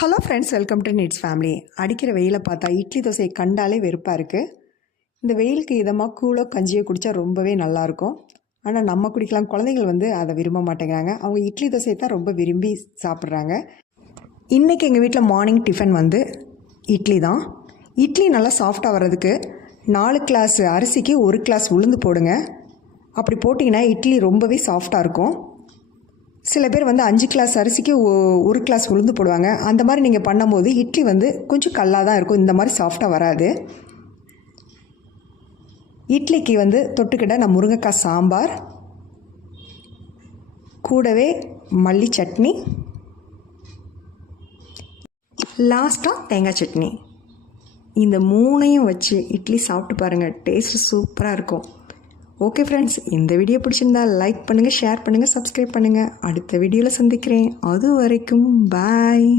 Hello friends, welcome to needs family. அடிக்கிற வெயிலை பார்த்தா இட்லி தோசையை கண்டாலே வெறுப்பாக இருக்குது. இந்த வெயிலுக்கு இதமாக கூழோ கஞ்சியோ குடித்தா ரொம்பவே நல்லாயிருக்கும். ஆனால் நம்ம குடிக்கலாம், குழந்தைகள் அதை விரும்ப மாட்டேங்கிறாங்க. அவங்க இட்லி தோசையை தான் ரொம்ப விரும்பி சாப்பிட்றாங்க. இன்றைக்கி எங்கள் வீட்டில் மார்னிங் டிஃபன் இட்லி தான். இட்லி நல்லா சாஃப்டாக வர்றதுக்கு 4 கிளாஸ் அரிசிக்கு 1 கிளாஸ் உளுந்து போடுங்க. அப்படி போட்டிங்கன்னா இட்லி ரொம்பவே சாஃப்டாக இருக்கும். சில பேர் 5 கிளாஸ் அரிசிக்கு 1 கிளாஸ் உளுந்து போடுவாங்க. அந்த மாதிரி நீங்கள் பண்ணும்போது இட்லி கொஞ்சம் கல்லாக தான் இருக்கும், இந்த மாதிரி சாஃப்டாக வராது. இட்லிக்கு தொட்டுக்கிட்ட நான் முருங்கைக்காய் சாம்பார், கூடவே மல்லி சட்னி, லாஸ்ட்டாக தேங்காய் சட்னி, இந்த 3ஐயும் வச்சு இட்லி சாப்பிட்டு பாருங்கள். டேஸ்ட்டு சூப்பராக இருக்கும். ஓகே ஃப்ரெண்ட்ஸ், இந்த வீடியோ பிடிச்சிருந்தா லைக் பண்ணுங்கள், ஷேர் பண்ணுங்கள், சப்ஸ்கிரைப் பண்ணுங்கள். அடுத்த வீடியோவில் சந்திக்கிறேன். அது வரைக்கும் பாய்.